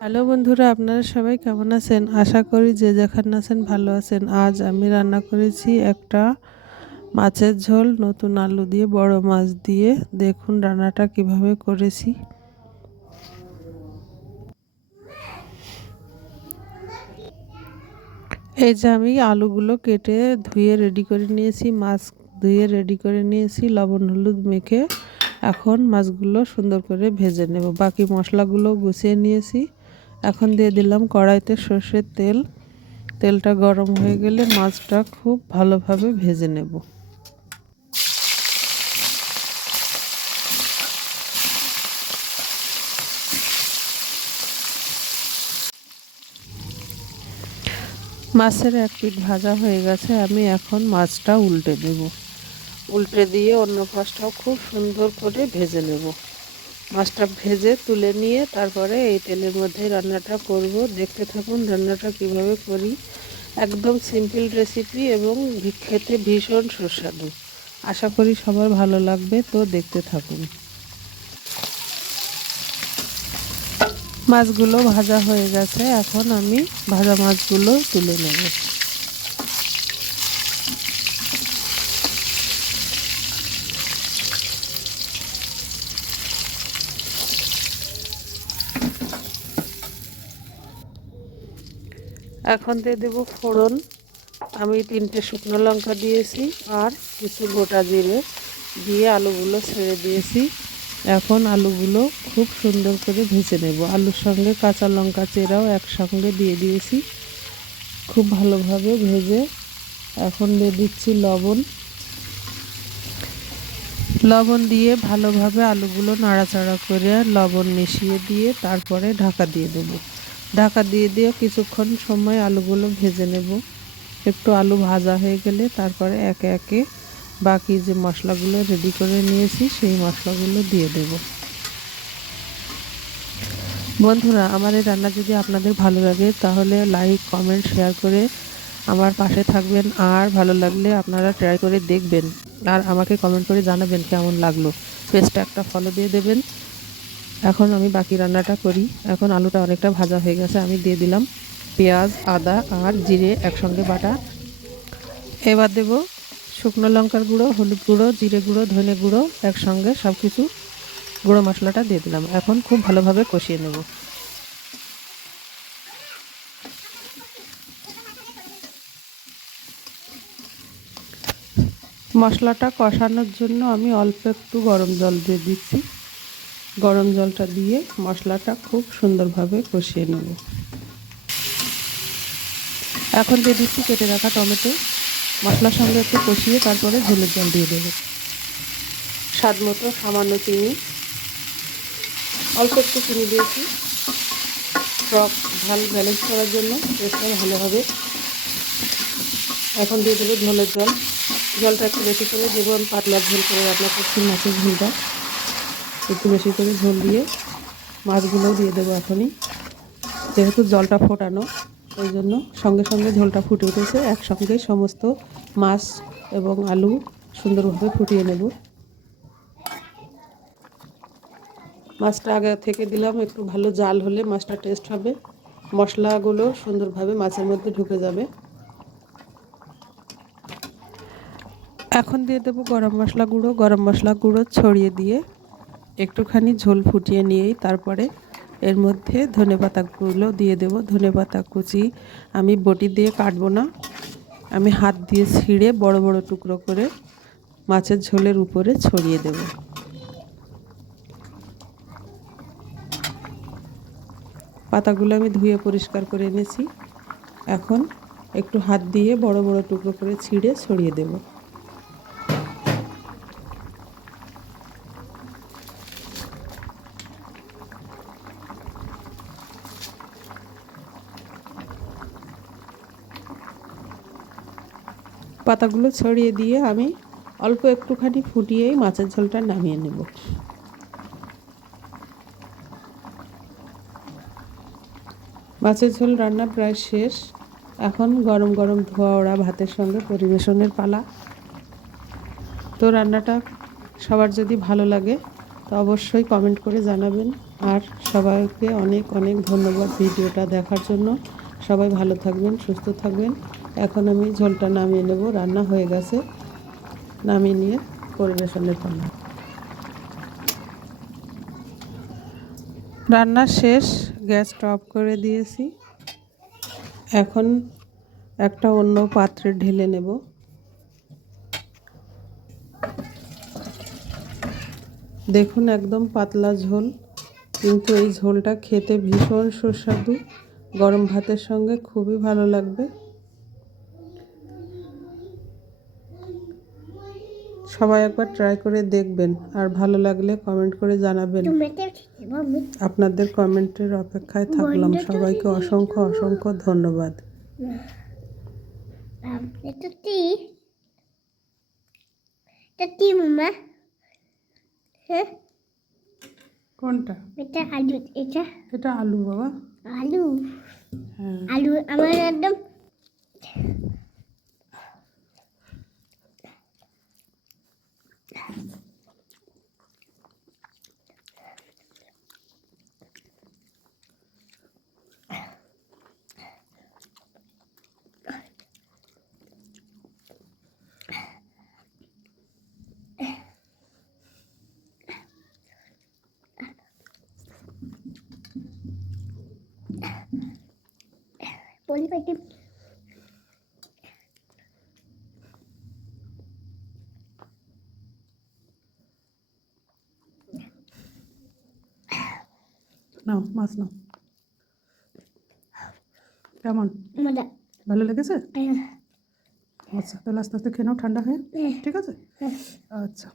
Hello বন্ধুরা, আপনারা সবাই কেমন আছেন? আশা করি যে যেখানে আছেন ভালো আছেন। আজ আমি রান্না করেছি একটা মাছের ঝোল নতুন আলু দিয়ে, বড় মাছ দিয়ে। দেখুন রান্নাটা কিভাবে করেছি। এই যে আমি আলুগুলো কেটে ধুয়ে রেডি করে নিয়েছি, মাছ ধুয়ে রেডি করে নিয়েছি, লবণ হলুদ মেখে এখন মাছগুলো সুন্দর করে ভেজে নেব। বাকি মশলাগুলো গুছিয়ে নিয়েছি। এখন দিয়ে দিলাম কড়াইতে সর্ষের তেল। তেলটা গরম হয়ে গেলে মাছটা খুব ভালোভাবে ভেজে নেব। মাছের এক পিঠ ভাজা হয়ে গেছে, আমি এখন মাছটা উল্টে দেব। উল্টে দিয়ে অন্য পাশটাও খুব সুন্দর করে ভেজে নেব। মাছটা ভেজে তুলে নিয়ে তারপরে এই তেলের মধ্যে রান্নাটা করব। দেখতে থাকুন রান্নাটা কিভাবে করি। একদম সিম্পল রেসিপি এবং খেতে ভীষণ সুস্বাদু। আশা করি সবার ভালো লাগবে, তো দেখতে থাকুন। মাছগুলো ভাজা হয়ে গেছে, এখন আমি ভাজা মাছগুলো তুলে নেব। এখন দিয়ে দেবো ফোড়ন। আমি 3টে শুকনো লঙ্কা দিয়েছি আর কিছু গোটা জিরে দিয়ে আলুগুলো ছেড়ে দিয়েছি। এখন আলুগুলো খুব সুন্দর করে ভেজে নেব। আলুর সঙ্গে কাঁচা লঙ্কা চেরাও একসঙ্গে দিয়ে দিয়েছি, খুব ভালোভাবে ভেজে এখন দিয়ে দিচ্ছি লবণ। লবণ দিয়ে ভালোভাবে আলুগুলো নাড়াচাড়া করে লবণ মিশিয়ে দিয়ে তারপরে ঢাকা দিয়ে দেব। ঢাকা দিয়ে দিয়ে কিছুক্ষণ সময় আলুগুলো ভেজে নেব। একটু আলু ভাজা হয়ে গেলে তারপরে একে একে বাকি যে মশলাগুলো রেডি করে নিয়েছি সেই মশলাগুলো দিয়ে দেব। বন্ধুরা, আমার এই রান্না যদি আপনাদের ভালো লাগে তাহলে লাইক কমেন্ট শেয়ার করে আমার পাশে থাকবেন। আর ভালো লাগলে আপনারা ট্রাই করে দেখবেন আর আমাকে কমেন্ট করে জানাবেন কেমন লাগলো। পেজটা একটা ফলো দিয়ে দেবেন। এখন আমি বাকি রান্নাটা করি। এখন আলুটা অনেকটা ভাজা হয়ে গেছে, আমি দিয়ে দিলাম পেঁয়াজ, আদা আর জিরে একসঙ্গে বাটা। এবার দেব শুকনো লঙ্কার গুঁড়ো, হলুদ গুঁড়ো, জিরে গুঁড়ো, ধনে গুঁড়ো একসঙ্গে সব কিছু গুঁড়ো মশলাটা দিয়ে দিলাম। এখন খুব ভালোভাবে কষিয়ে নেব। মশলাটা কষানোর জন্য আমি অল্প একটু গরম জল দিয়ে দিচ্ছি। গরম জলটা দিয়ে মশলাটা খুব সুন্দরভাবে কষিয়ে নেব। এখন দিয়ে দিচ্ছি কেটে রাখা টমেটো। মশলার সঙ্গে একটু কষিয়ে তারপরে ঝোলের জল দিয়ে দেবো। স্বাদ মতো সামান্য চিনি, অল্প একটু চিনি দিয়েছি টক ঝাল ব্যালেন্স করার জন্য, টেস্টটা ভালো হবে। এখন দিয়ে দেবো ঝোলের জল। জলটা একটু বেশি করে দেবো, আমি পাতলা ঝোল করে রান্না করছি মাছের ঝোলটা। একটু বেশি করে ঝোল দিয়ে মাছগুলোও দিয়ে দেবো এখনই। যেহেতু জলটা ফোটানো, ওই জন্য সঙ্গে সঙ্গে ঝোলটা ফুটে উঠেছে। একসঙ্গে সমস্ত মাছ এবং আলু সুন্দরভাবে ফুটিয়ে নেব। মাছটা আগে থেকে দিলাম, একটু ভালো জাল হলে মাছটা টেস্ট হবে, মশলাগুলো সুন্দরভাবে মাছের মধ্যে ঢুকে যাবে। এখন দিয়ে দেবো গরম মশলা গুঁড়ো। গরম মশলা গুঁড়ো ছড়িয়ে দিয়ে একটুখানি ঝোল ফুটিয়ে নিয়েই তারপরে এর মধ্যে ধনেপাতাগুলো দিয়ে দেবো। ধনেপাতা কুচি আমি বটি দিয়ে কাটবো না, আমি হাত দিয়ে ছিঁড়ে বড় বড় টুকরো করে মাছের ঝোলের উপরে ছড়িয়ে দেব। পাতাগুলো আমি ধুয়ে পরিষ্কার করে এনেছি। এখন একটু হাত দিয়ে বড় বড় টুকরো করে ছিঁড়ে ছড়িয়ে দেব। পাতাগুলো ছড়িয়ে দিয়ে আমি অল্প একটুখানি ফুটিয়েই মাছের ঝোলটা নামিয়ে নেব। মাছের ঝোল রান্না প্রায় শেষ। এখন গরম গরম ধোয়া ওড়া ভাতের সঙ্গে পরিবেশনের পালা। তো রান্নাটা সবার যদি ভালো লাগে তো অবশ্যই কমেন্ট করে জানাবেন। আর সবাইকে অনেক অনেক ধন্যবাদ ভিডিওটা দেখার জন্য। সবাই ভালো থাকবেন, সুস্থ থাকবেন। এখন আমি ঝোলটা নামিয়ে নেব। রান্না হয়ে গেছে, নামিয়ে নিয়ে পরিবেশনের পালা। রান্না শেষ, গ্যাসটা অফ করে দিয়েছি। এখন একটা অন্য পাত্রে ঢেলে নেব। দেখুন একদম পাতলা ঝোল, কিন্তু এই ঝোলটা খেতে ভীষণ সুস্বাদু। গরম ভাতের সঙ্গে খুবই ভালো লাগবে। সবাই একবার ট্রাই করে দেখবেন, আর ভালো লাগলে কমেন্ট করে জানাবেন। আপনাদের কমেন্টের অপেক্ষায় থাকলাম। সবাইকে অসংখ্য অসংখ্য ধন্যবাদ। কোনটা? এটা আলু। এটা আলু বাবা। আলু হ্যাঁ, আলু আমার একদম পরিপাটি। নাও মাছ নাও। কেমন, মজা। ভালো লেগেছে? আচ্ছা, তাহলে আস্তে আস্তে খেয়ে নাও, ঠান্ডা হয়ে। ঠিক আছে, আচ্ছা।